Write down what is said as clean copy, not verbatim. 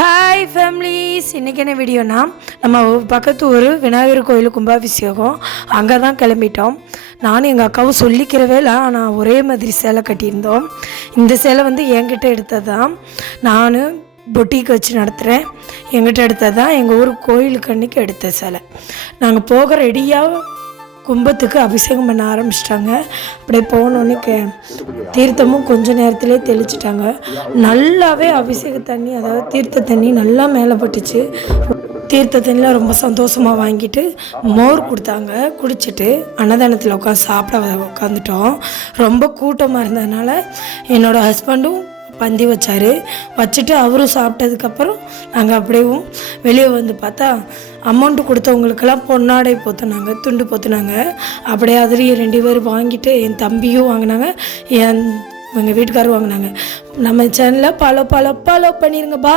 Hi families, இன்றைக்கி என்ன வீடியோனா நம்ம பக்கத்து ஒரு விநாயகர் கோயில் கும்பாபிஷேகம். அங்கே தான் கிளம்பிட்டோம். நானும் எங்கள் அக்காவும் சொல்லிக்கிறவே இல்லை, ஆனால் ஒரே மாதிரி சேலை கட்டியிருந்தோம். இந்த சேலை என்கிட்ட எடுத்தது தான். நான் பொட்டிக்கு வச்சு நடத்துகிறேன். என்கிட்ட எடுத்தது தான். எங்கள் ஊர் கோயிலுக்கு அன்றைக்கி எடுத்த சேலை. நாங்கள் போக ரெடியாக கும்பத்துக்கு அபிஷேகம் பண்ண ஆரம்பிச்சிட்டாங்க. அப்படியே போனோன்னே தீர்த்தமும் கொஞ்சம் நேரத்திலே தெளிச்சிட்டாங்க. நல்லாவே அபிஷேக தண்ணி, அதாவது தீர்த்த தண்ணி நல்லா மேலே பட்டுச்சு. தீர்த்த தண்ணியில் ரொம்ப சந்தோஷமாக வாங்கிட்டு மோர் கொடுத்தாங்க. குடிச்சிட்டு அன்னதானத்தில் உட்காந்து சாப்பிட உட்காந்துட்டோம். ரொம்ப கூட்டமாக இருந்ததுனால என்னோடய ஹஸ்பண்டும் பந்தி வச்சுட்டு அவரும் சாப்பிட்டதுக்கப்புறம் நாங்கள் அப்படியே வெளியே வந்து பார்த்தா அமௌண்ட்டு கொடுத்தவங்களுக்கெல்லாம் பொன்னாடை போத்துனாங்க, துண்டு போத்துனாங்க. அப்படியே அதுலேயும் 2 பேர் வாங்கிட்டு என் தம்பியும் வாங்கினாங்க, எங்கள் வீட்டுக்காரரும் வாங்கினாங்க. நம்ம சேனலை ஃபாலோ பண்ணிடுங்க. பா.